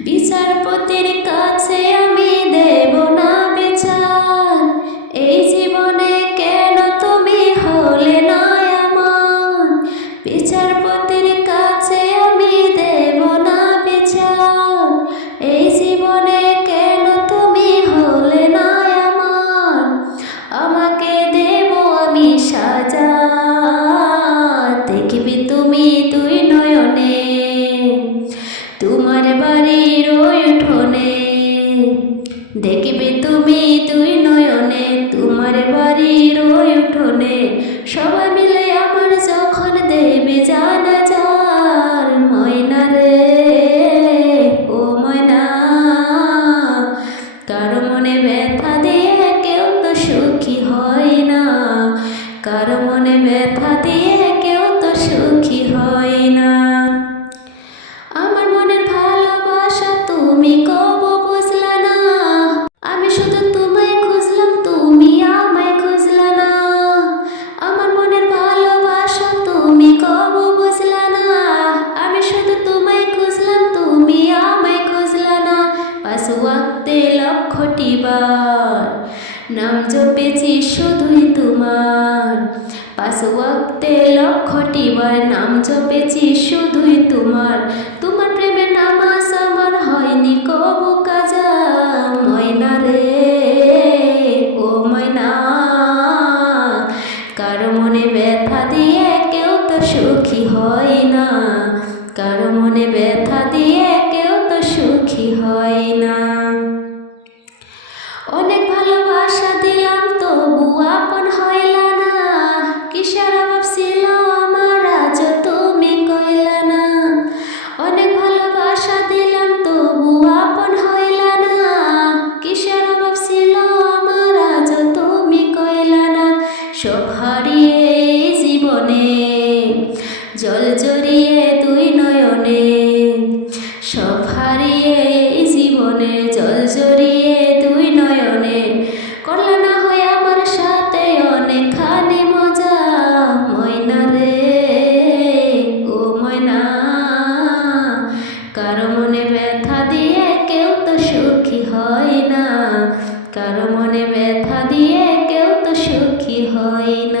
বিচারপতির কাছে আমি দেব না বিচার। এই জীবনে দেখবে তুমি তুই নয়নে, তোমার বাড়ির ওই উঠোনে। সবাই মিলে আমার যখন দেবে জানা যার ময়না রে, ও ময়না। কারও মনে ব্যথা দিয়ে কেউ তো সুখী হয় না। কারও মনে ব্যথা দিয়ে জপেছি শুধুই তোমার। পাঁচ ওয়াক্তে লক্ষটি বার নাম জপেছি শুধুই তোমার। তোমার প্রেমের নামাজ আমার হয়নি, কবু কাজা ময়না রে। ও ময়না, কারও মনে ব্যথা দিয়ে কেউ তো সুখী হয় না। কারও মনে ব্যথা দিয়ে হারিয়ে জীবনে, জল জড়িয়ে দুই নয়নে, সব হারিয়ে জীবনে, জল জড়িয়ে দুই নয়নে করলা না হয় আমার সাথে অনেকখানি মজা, ময়না রে, ও ময়না। কারও মনে ব্যথা দিয়ে কেউ তো সুখী হয় না, কারও মনে ব্যথা দিয়ে সুখী